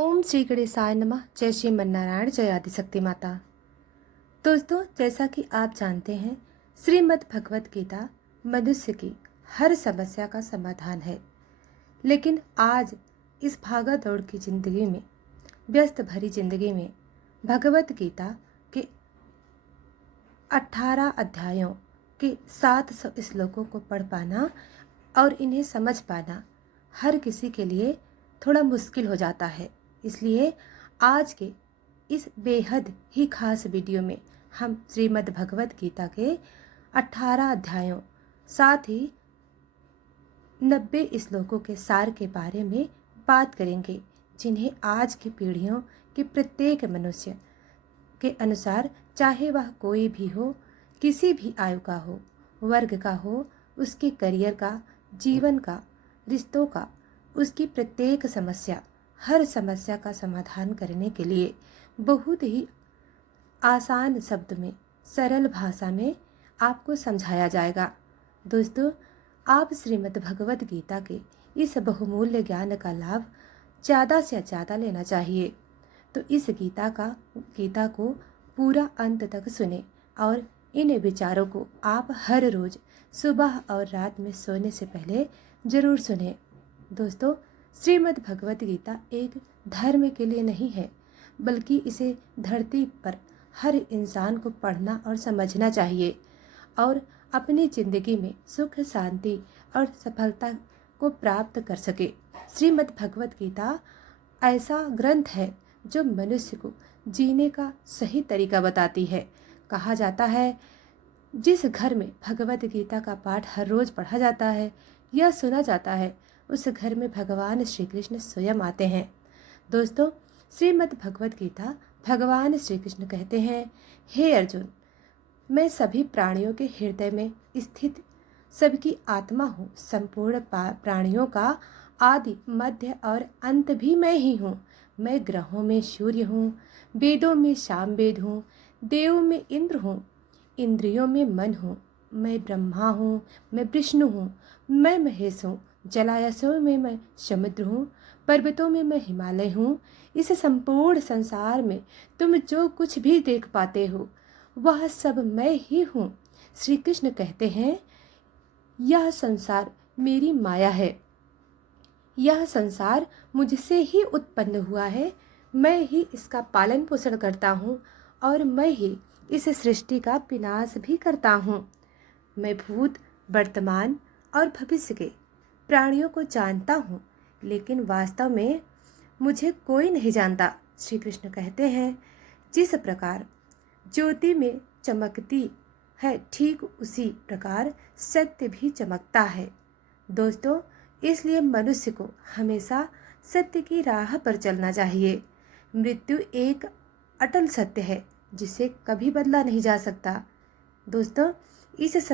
ओम श्री गणेशाय नमः। जय श्री मन्नारायण, जय आदिशक्ति माता। दोस्तों, जैसा कि आप जानते हैं, श्रीमद् भगवत गीता मनुष्य की हर समस्या का समाधान है। लेकिन आज इस भागा दौड़ की जिंदगी में, व्यस्त भरी जिंदगी में, भगवत गीता के 18 अध्यायों के 700 श्लोकों को पढ़ पाना और इन्हें समझ पाना हर किसी के लिए थोड़ा मुश्किल हो जाता है। इसलिए आज के इस बेहद ही खास वीडियो में हम श्रीमद् भगवत गीता के 18 अध्यायों साथ ही 90 श्लोकों के सार के बारे में बात करेंगे, जिन्हें आज की पीढ़ियों के प्रत्येक मनुष्य के अनुसार, चाहे वह कोई भी हो, किसी भी आयु का हो, वर्ग का हो, उसके करियर का, जीवन का, रिश्तों का, उसकी प्रत्येक समस्या, हर समस्या का समाधान करने के लिए बहुत ही आसान शब्द में, सरल भाषा में आपको समझाया जाएगा। दोस्तों, आप श्रीमद् भगवत गीता के इस बहुमूल्य ज्ञान का लाभ ज़्यादा से ज़्यादा लेना चाहिए। तो इस गीता को पूरा अंत तक सुने और इन विचारों को आप हर रोज़ सुबह और रात में सोने से पहले ज़रूर सुने। दोस्तों, श्रीमद् भगवत गीता एक धर्म के लिए नहीं है, बल्कि इसे धरती पर हर इंसान को पढ़ना और समझना चाहिए और अपनी ज़िंदगी में सुख, शांति और सफलता को प्राप्त कर सके। श्रीमद् भगवत गीता ऐसा ग्रंथ है जो मनुष्य को जीने का सही तरीका बताती है। कहा जाता है, जिस घर में भगवत गीता का पाठ हर रोज़ पढ़ा जाता है या सुना जाता है, उस घर में भगवान श्री कृष्ण स्वयं आते हैं। दोस्तों, श्रीमद् भगवत गीता भगवान श्री कृष्ण कहते हैं, हे अर्जुन, मैं सभी प्राणियों के हृदय में स्थित सबकी आत्मा हूँ। संपूर्ण प्राणियों का आदि, मध्य और अंत भी मैं ही हूँ। मैं ग्रहों में सूर्य हूँ, वेदों में सामवेद हूँ, देवों में इंद्र हूँ, इंद्रियों में मन हूँ। मैं ब्रह्मा हूँ, मैं विष्णु हूँ, मैं महेश हूँ। जलाशयों में मैं समुद्र हूँ, पर्वतों में मैं हिमालय हूँ। इस संपूर्ण संसार में तुम जो कुछ भी देख पाते हो, वह सब मैं ही हूँ। श्री कृष्ण कहते हैं, यह संसार मेरी माया है। यह संसार मुझसे ही उत्पन्न हुआ है। मैं ही इसका पालन पोषण करता हूँ और मैं ही इस सृष्टि का विनाश भी करता हूँ। मैं भूत, वर्तमान और भविष्य के प्राणियों को जानता हूँ, लेकिन वास्तव में मुझे कोई नहीं जानता। श्री कृष्ण कहते हैं, जिस प्रकार ज्योति में चमकती है, ठीक उसी प्रकार सत्य भी चमकता है। दोस्तों, इसलिए मनुष्य को हमेशा सत्य की राह पर चलना चाहिए। मृत्यु एक अटल सत्य है, जिसे कभी बदला नहीं जा सकता। दोस्तों, इस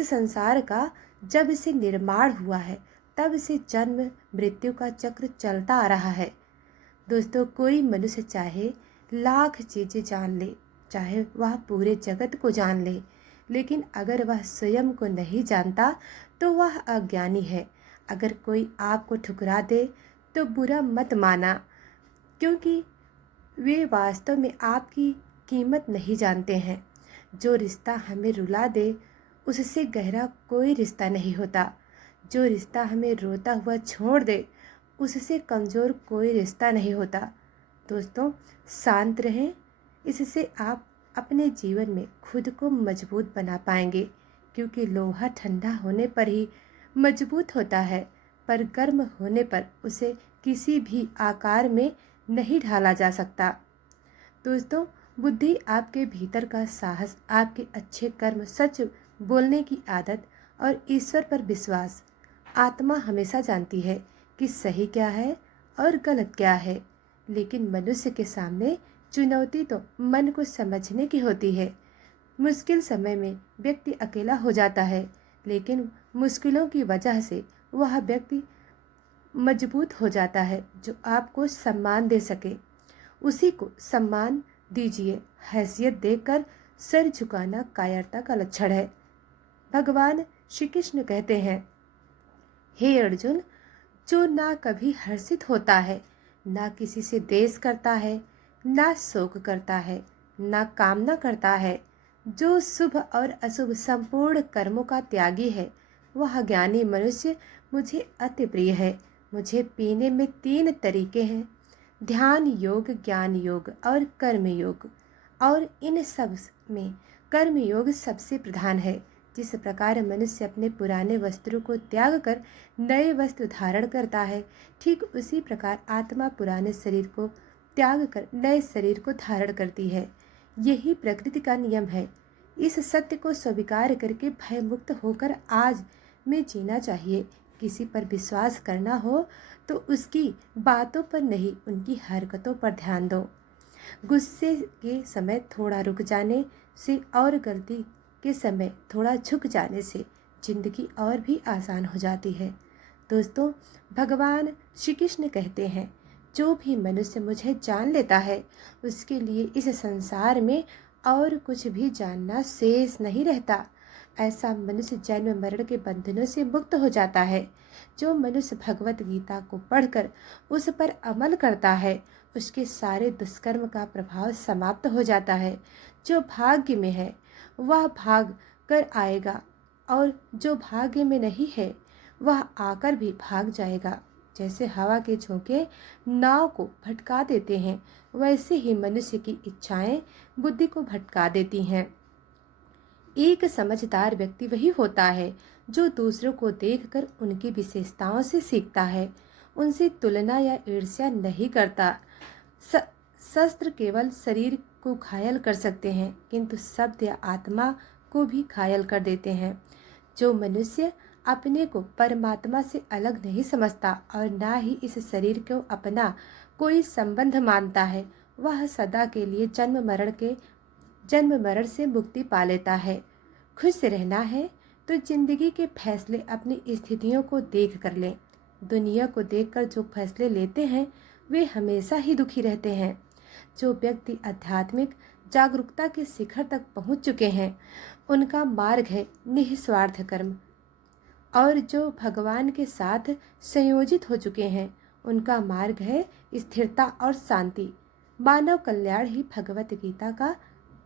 संसार का जब से निर्माण हुआ है, तब से जन्म मृत्यु का चक्र चलता आ रहा है। दोस्तों, कोई मनुष्य चाहे लाख चीज़ें जान ले, चाहे वह पूरे जगत को जान ले, लेकिन अगर वह स्वयं को नहीं जानता तो वह अज्ञानी है। अगर कोई आपको ठुकरा दे तो बुरा मत माना, क्योंकि वे वास्तव में आपकी कीमत नहीं जानते हैं। जो रिश्ता हमें रुला दे, उससे गहरा कोई रिश्ता नहीं होता। जो रिश्ता हमें रोता हुआ छोड़ दे, उससे कमज़ोर कोई रिश्ता नहीं होता। दोस्तों, शांत रहें, इससे आप अपने जीवन में खुद को मजबूत बना पाएंगे, क्योंकि लोहा ठंडा होने पर ही मजबूत होता है, पर गर्म होने पर उसे किसी भी आकार में नहीं ढाला जा सकता। दोस्तों, बुद्धि, आपके भीतर का साहस, आपके अच्छे कर्म, सच बोलने की आदत और ईश्वर पर विश्वास, आत्मा हमेशा जानती है कि सही क्या है और गलत क्या है। लेकिन मनुष्य के सामने चुनौती तो मन को समझने की होती है। मुश्किल समय में व्यक्ति अकेला हो जाता है, लेकिन मुश्किलों की वजह से वह व्यक्ति मजबूत हो जाता है जो आपको सम्मान दे सके। उसी को सम्मान दीजिए। हैसियत देकर सर झुकाना कायरता का लक्षण है। भगवान श्री कृष्ण कहते हैं, हे अर्जुन, जो ना कभी हर्षित होता है, ना किसी से द्वेष करता है, ना शोक करता है, ना कामना करता है। जो शुभ और अशुभ संपूर्ण कर्मों का त्यागी है, वह ज्ञानी मनुष्य मुझे अति प्रिय है। मुझे पीने में 3 तरीके हैं, ध्यान योग, ज्ञान योग और कर्म योग। और इन सब में कर्म योग सबसे प्रधान है। जिस प्रकार मनुष्य अपने पुराने वस्त्रों को त्याग कर नए वस्त्र धारण करता है, ठीक उसी प्रकार आत्मा पुराने शरीर को त्याग कर नए शरीर को धारण करती है। यही प्रकृति का नियम है। इस सत्य को स्वीकार करके भय मुक्त होकर आज में जीना चाहिए। किसी पर विश्वास करना हो तो उसकी बातों पर नहीं, उनकी हरकतों पर ध्यान दो। गुस्से के समय थोड़ा रुक जाने से और गलती के समय थोड़ा झुक जाने से जिंदगी और भी आसान हो जाती है। दोस्तों, भगवान श्री कृष्ण कहते हैं, जो भी मनुष्य मुझे जान लेता है उसके लिए इस संसार में और कुछ भी जानना शेष नहीं रहता। ऐसा मनुष्य जन्म मरण के बंधनों से मुक्त हो जाता है। जो मनुष्य भगवत गीता को पढ़कर उस पर अमल करता है, उसके सारे दुष्कर्म का प्रभाव समाप्त हो जाता है। जो भाग्य में है वह भाग कर आएगा, और जो भाग्य में नहीं है वह आकर भी भाग जाएगा। जैसे हवा के झोंके नाव को भटका देते हैं, वैसे ही मनुष्य की इच्छाएं बुद्धि को भटका देती हैं। एक समझदार व्यक्ति वही होता है जो दूसरों को देखकर उनकी विशेषताओं से सीखता है, उनसे तुलना या ईर्ष्या नहीं करता। शस्त्र केवल शरीर को घायल कर सकते हैं, किंतु शब्द या आत्मा को भी घायल कर देते हैं। जो मनुष्य अपने को परमात्मा से अलग नहीं समझता और ना ही इस शरीर को अपना कोई संबंध मानता है, वह सदा के लिए जन्म मरण से मुक्ति पा लेता है। खुश रहना है तो जिंदगी के फैसले अपनी स्थितियों को देख कर लें। दुनिया को देखकर जो फैसले लेते हैं वे हमेशा ही दुखी रहते हैं। जो व्यक्ति आध्यात्मिक जागरूकता के शिखर तक पहुंच चुके हैं, उनका मार्ग है निस्वार्थ कर्म, और जो भगवान के साथ संयोजित हो चुके हैं, उनका मार्ग है स्थिरता और शांति। मानव कल्याण ही भगवत गीता का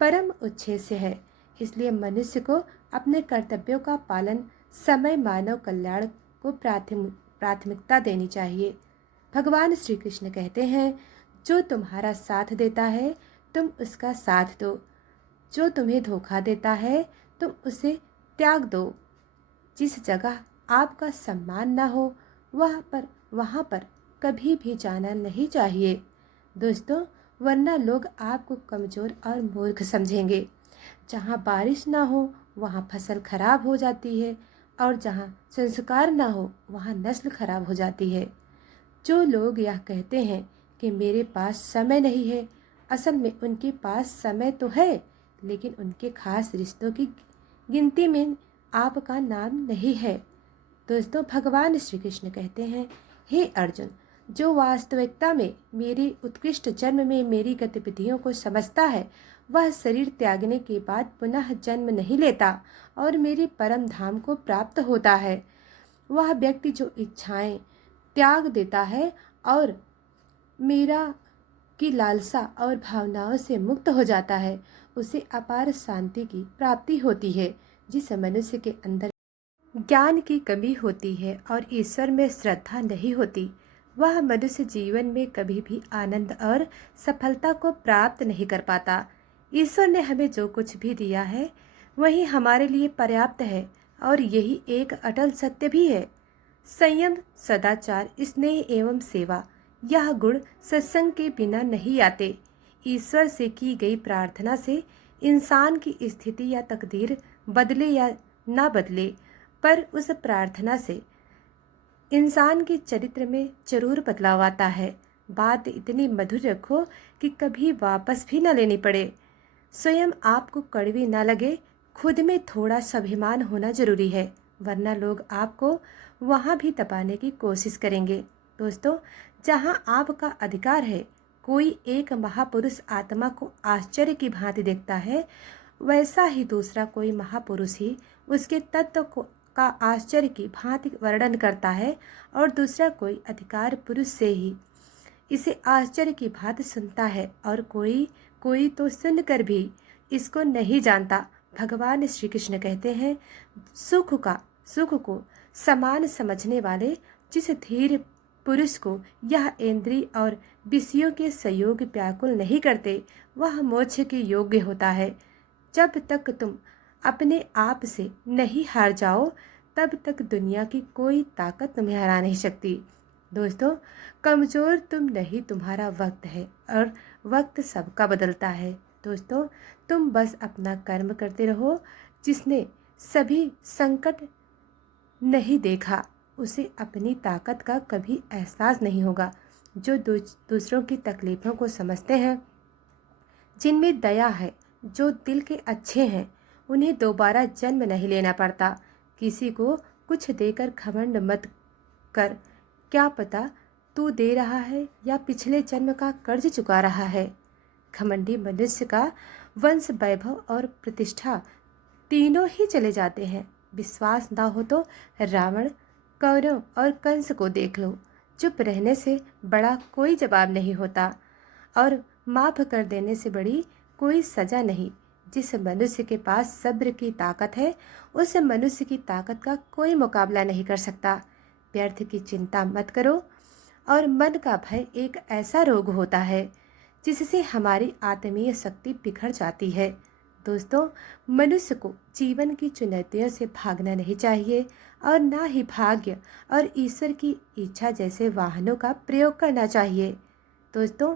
परम उद्देश्य है। इसलिए मनुष्य को अपने कर्तव्यों का पालन समय मानव कल्याण को प्राथमिकता देनी चाहिए। भगवान श्री कृष्ण कहते हैं, जो तुम्हारा साथ देता है तुम उसका साथ दो, जो तुम्हें धोखा देता है तुम उसे त्याग दो। जिस जगह आपका सम्मान न हो वहाँ पर कभी भी जाना नहीं चाहिए दोस्तों, वरना लोग आपको कमज़ोर और मूर्ख समझेंगे। जहाँ बारिश ना हो वहाँ फसल खराब हो जाती है, और जहाँ संस्कार ना हो वहाँ नस्ल खराब हो जाती है। जो लोग यह कहते हैं कि मेरे पास समय नहीं है, असल में उनके पास समय तो है, लेकिन उनके खास रिश्तों की गिनती में आपका नाम नहीं है। दोस्तों, भगवान श्री कृष्ण कहते हैं, हे अर्जुन, जो वास्तविकता में मेरी उत्कृष्ट जन्म में मेरी गतिविधियों को समझता है, वह शरीर त्यागने के बाद पुनः जन्म नहीं लेता और मेरे परम धाम को प्राप्त होता है। वह व्यक्ति जो इच्छाएं त्याग देता है और मेरा की लालसा और भावनाओं से मुक्त हो जाता है, उसे अपार शांति की प्राप्ति होती है। जिस मनुष्य के अंदर ज्ञान की कमी होती है और ईश्वर में श्रद्धा नहीं होती, वह मनुष्य जीवन में कभी भी आनंद और सफलता को प्राप्त नहीं कर पाता। ईश्वर ने हमें जो कुछ भी दिया है वही हमारे लिए पर्याप्त है, और यही एक अटल सत्य भी है। संयम, सदाचार, स्नेह एवं सेवा, यह गुण सत्संग के बिना नहीं आते। ईश्वर से की गई प्रार्थना से इंसान की स्थिति या तकदीर बदले या ना बदले, पर उस प्रार्थना से इंसान के चरित्र में जरूर बदलाव आता है। बात इतनी मधुर रखो कि कभी वापस भी न लेनी पड़े। स्वयं आपको कड़वी ना लगे, खुद में थोड़ा स्वाभिमान होना जरूरी है, वरना लोग आपको वहाँ भी दबाने की कोशिश करेंगे। दोस्तों, जहाँ आपका अधिकार है, कोई एक महापुरुष आत्मा को आश्चर्य की भांति देखता है, वैसा ही दूसरा कोई महापुरुष ही उसके तत्व का आश्चर्य की भांति वर्णन करता है, और दूसरा कोई अधिकार पुरुष से ही इसे आश्चर्य की बात सुनता है और कोई कोई तो सुनकर भी इसको नहीं जानता। भगवान श्री कृष्ण कहते हैं, सुख को समान समझने वाले जिस धीर पुरुष को यह इंद्रिय और विषयों के संयोग व्याकुल नहीं करते, वह मोक्ष के योग्य होता है। जब तक तुम अपने आप से नहीं हार जाओ, तब तक दुनिया की कोई ताकत तुम्हें हरा नहीं सकती। दोस्तों, कमज़ोर तुम नहीं, तुम्हारा वक्त है और वक्त सबका बदलता है। दोस्तों, तुम बस अपना कर्म करते रहो। जिसने सभी संकट नहीं देखा, उसे अपनी ताकत का कभी एहसास नहीं होगा। जो दूसरों की तकलीफ़ों को समझते हैं, जिनमें दया है, जो दिल के अच्छे हैं, उन्हें दोबारा जन्म नहीं लेना पड़ता। किसी को कुछ देकर घमंड मत कर। क्या पता तू दे रहा है या पिछले जन्म का कर्ज चुका रहा है। घमंडी मनुष्य का वंश, वैभव और प्रतिष्ठा तीनों ही चले जाते हैं। विश्वास ना हो तो रावण, कौरव और कंस को देख लो। चुप रहने से बड़ा कोई जवाब नहीं होता और माफ़ कर देने से बड़ी कोई सज़ा नहीं। जिस मनुष्य के पास सब्र की ताकत है, उस मनुष्य की ताकत का कोई मुकाबला नहीं कर सकता। व्यर्थ की चिंता मत करो। और मन का भय एक ऐसा रोग होता है जिससे हमारी आत्मीय शक्ति बिखर जाती है। दोस्तों, मनुष्य को जीवन की चुनौतियों से भागना नहीं चाहिए और ना ही भाग्य और ईश्वर की इच्छा जैसे वाहनों का प्रयोग करना चाहिए। दोस्तों,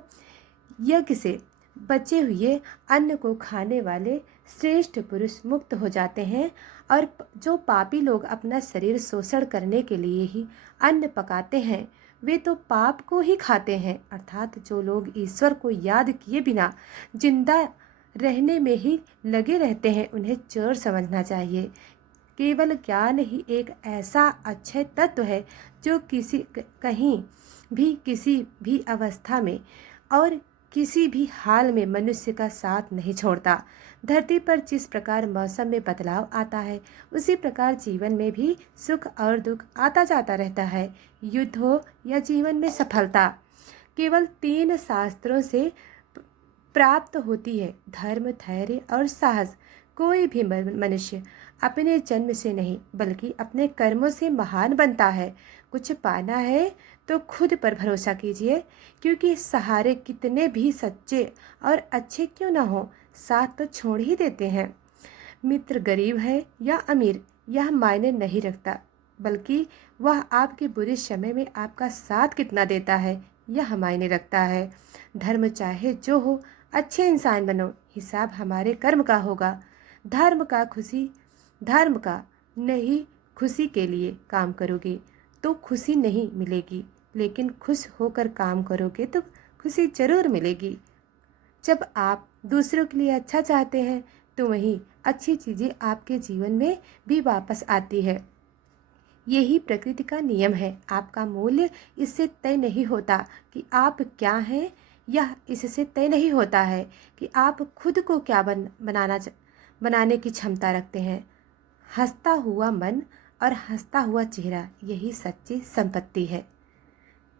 यज्ञ से बचे हुए अन्न को खाने वाले श्रेष्ठ पुरुष मुक्त हो जाते हैं और जो पापी लोग अपना शरीर शोषण करने के लिए ही अन्न पकाते हैं, वे तो पाप को ही खाते हैं। अर्थात जो लोग ईश्वर को याद किए बिना जिंदा रहने में ही लगे रहते हैं, उन्हें चोर समझना चाहिए। केवल ज्ञान ही एक ऐसा अक्षय तत्व है जो कहीं भी, किसी भी अवस्था में और किसी भी हाल में मनुष्य का साथ नहीं छोड़ता। धरती पर जिस प्रकार मौसम में बदलाव आता है, उसी प्रकार जीवन में भी सुख और दुख आता जाता रहता है। युद्ध हो या जीवन में सफलता, केवल 3 शास्त्रों से प्राप्त होती है: धर्म, धैर्य और साहस। कोई भी मनुष्य अपने जन्म से नहीं, बल्कि अपने कर्मों से महान बनता है। कुछ पाना है तो खुद पर भरोसा कीजिए, क्योंकि सहारे कितने भी सच्चे और अच्छे क्यों ना हो, साथ तो छोड़ ही देते हैं। मित्र गरीब है या अमीर, यह मायने नहीं रखता, बल्कि वह आपके बुरे समय में आपका साथ कितना देता है, यह मायने रखता है। धर्म चाहे जो हो, अच्छे इंसान बनो, हिसाब हमारे कर्म का होगा। धर्म का नहीं, खुशी के लिए काम करोगे तो खुशी नहीं मिलेगी, लेकिन खुश होकर काम करोगे तो खुशी जरूर मिलेगी। जब आप दूसरों के लिए अच्छा चाहते हैं, तो वहीं अच्छी चीज़ें आपके जीवन में भी वापस आती है। यही प्रकृति का नियम है। आपका मूल्य इससे तय नहीं होता कि आप क्या हैं, यह इससे तय नहीं होता है कि आप खुद को क्या बनाने की क्षमता रखते हैं। हंसता हुआ मन और हंसता हुआ चेहरा, यही सच्ची संपत्ति है।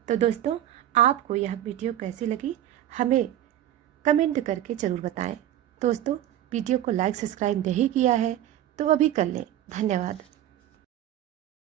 तो दोस्तों, आपको यह वीडियो कैसी लगी, हमें कमेंट करके ज़रूर बताएं। दोस्तों, वीडियो को लाइक सब्सक्राइब नहीं किया है तो अभी कर लें। धन्यवाद।